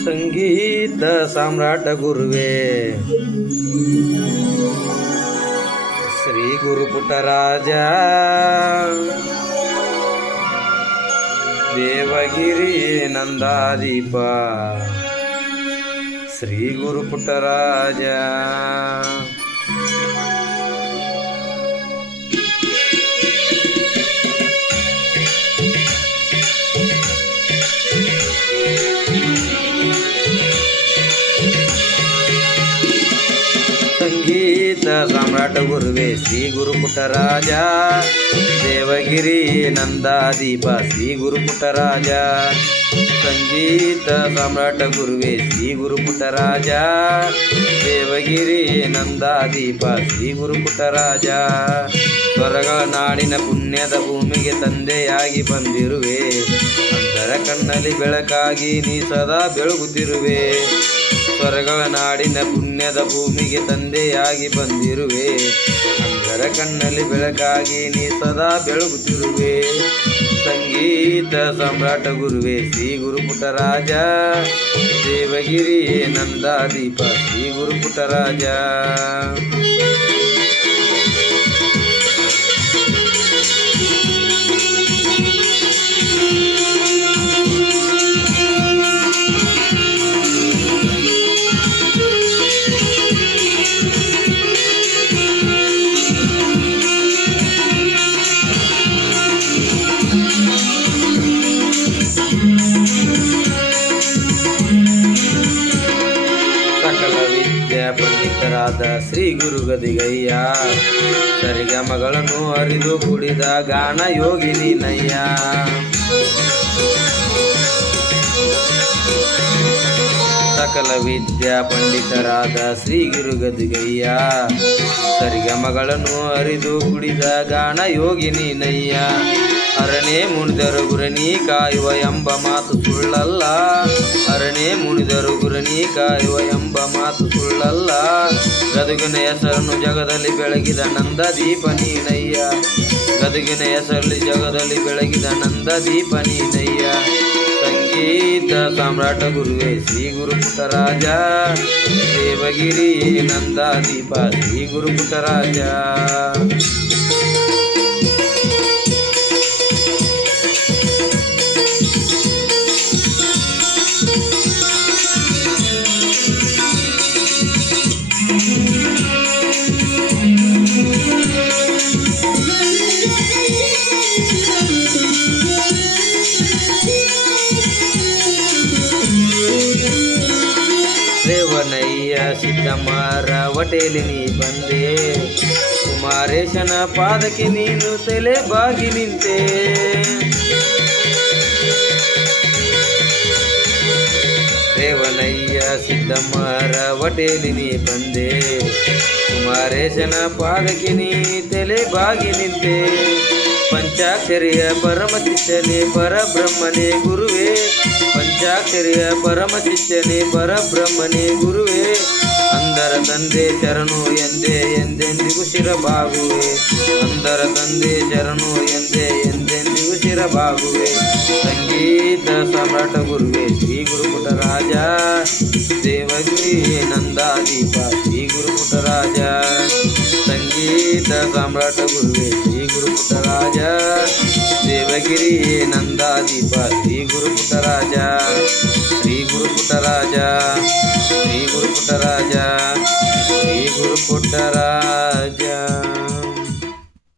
ಸಂಗೀತ ಸಾಮ್ರಾಟ ಗುರುವೇ ಶ್ರೀ ಗುರುಪುಟ್ಟರಾಜ ದೇವಗಿರಿ ನಂದಾದೀಪ ಶ್ರೀ ಗುರುಪುಟ್ಟರಾಜ ಸಂಗೀತ ಸಾಮ್ರಾಟ ಗುರುವೇ ಶ್ರೀ ಗುರುಪುಟ್ಟರಾಜ ದೇವಗಿರಿ ನಂದಾದೀಪ ಶ್ರೀ ಗುರುಪುಟ್ಟರಾಜ ಸಂಗೀತ ಸಾಮ್ರಾಟ ಗುರುವೇ ಶ್ರೀ ಗುರುಪುಟ್ಟರಾಜ ದೇವಗಿರಿ ನಂದಾದೀಪ ಶ್ರೀ ಗುರುಪುಟ್ಟರಾಜ ಸ್ವರಗಳ ನಾಡಿನ ಪುಣ್ಯದ ಭೂಮಿಗೆ ತಂದೆಯಾಗಿ ಬಂದಿರುವೆ ಅಂತರ ಕಣ್ಣಲ್ಲಿ ಬೆಳಕಾಗಿ ನೀ ಸದಾ ಬೆಳಗುತ್ತಿರುವೆ ಸ್ವರಗಳ ನಾಡಿನ ಪುಣ್ಯದ ಭೂಮಿಗೆ ತಂದೆಯಾಗಿ ಬಂದಿರುವೆ ಅಂತರ ಕಣ್ಣಲ್ಲಿ ಬೆಳಕಾಗಿ ನೀ ಸದಾ ಬೆಳಗುತ್ತಿರುವೆ ಸಂಗೀತ ಸಾಮ್ರಾಟ ಗುರುವೇ ಶ್ರೀ ಗುರುಪುಟ್ಟರಾಜ ದೇವಗಿರಿ ನಂದಾದೀಪ ಶ್ರೀ ಗುರುಪುಟ್ಟರಾಜ ಸಕಲ ವಿದ್ಯಾ ಪಂಡಿತರಾದ ಶ್ರೀ ಗುರು ಗದಿಗಯ್ಯ ಸರಿಗಮಗಳನ್ನು ಅರಿದು ಕುಡಿದ ಗಾನ ಯೋಗಿನಿ ನಯ್ಯ ಸಕಲ ವಿದ್ಯಾ ಪಂಡಿತರಾದ ಶ್ರೀ ಗುರು ಗದಿಗಯ್ಯ ಸರಿಗಮಗಳನ್ನು ಅರಿದು ಕುಡಿದ ಗಾನ ಯೋಗಿನಿ ನಯ್ಯ ಅರಣೆ ಮುನಿದರು ಗುರನಿ ಕಾಯುವ ಎಂಬ ಮಾತು ಸುಳ್ಳಲ್ಲ ಅರಣೆ ಮುನಿದರು ಗುರನಿ ಕಾಯುವ ಎಂಬ ಮಾತು ಸುಳ್ಳಲ್ಲ ಗದುಗಿನ ಹೆಸರನ್ನು ಜಗದಲ್ಲಿ ಬೆಳಗಿದ ನಂದ ದೀಪ ನೀನಯ್ಯ ಗದುಗಿನ ಹೆಸರಲ್ಲಿ ಜಗದಲ್ಲಿ ಬೆಳಗಿದ ನಂದ ದೀಪ ನೀನಯ್ಯ ಸಂಗೀತ ಸಾಮ್ರಾಟ ಗುರುವೇ ಶ್ರೀ ಗುರುಪುಟ್ಟರಾಜ ದೇವಗಿರಿ ನಂದಾದೀಪ ಶ್ರೀ ಗುರುಪುಟ್ಟರಾಜ ರೇವನಯ್ಯ ಸಿದ್ದಮ್ಮರ ವಟೇಲಿ ನೀ ಬಂದೆ ಕುಮಾರೇಶನ ಪಾದಕ್ಕೆ ನೀನು ತಲೆ ಬಾಗಿ ನಿಂತೆ ರೇವನಯ್ಯ ಸಿದ್ದಮ್ಮರ ವಟೇಲಿ ನೀ ಬಂದೆ ಕುಮಾರೇಶನ ಪಾದಕ್ಕೆ ನೀ ತಲೆ ಬಾಗಿ ನಿಂತೆ ಪಂಚಾಕ್ಷರಿಯ ಪರಮ ಶಿಷ್ಯನೇ ಪರಬ್ರಹ್ಮನೇ ಗುರುವೇ ಪಂಚಾಕ್ಷರಿಯ ಪರಮ ಶಿಷ್ಯನೇ ಪರಬ್ರಹ್ಮನೇ ಗುರುವೇ ಅಂದರ ತಂದೆ ಶರಣು ಎಂದೆಂದಿಗೂ ಶಿರಬಾಗುವೆ ಅಂದರ ತಂದೆ ಶರಣು ಎಂದೆಂದಿಗೂ ಶಿರಬಾಗುವೆ ಸಂಗೀತ ಸಾಮ್ರಾಟ ಗುರುವೇ ಶ್ರೀ ಗುರುಪುಟ್ಟರಾಜ ದೇವಗಿರಿ ನಂದಾದೀಪ ಶ್ರೀ ಗುರುಪುಟ್ಟರಾಜ ಸಂಗೀತ ಸಾಮ್ರಾಟ ಗುರುವೇ ಶ್ರೀ ಗುರುಪುಟ್ಟರಾಜ ದೇವಗಿರಿ ನಂದಾದೀಪ ಶ್ರೀ ಗುರುಪುಟ್ಟರಾಜ ಶ್ರೀ ಗುರುಪುಟ್ಟರಾಜ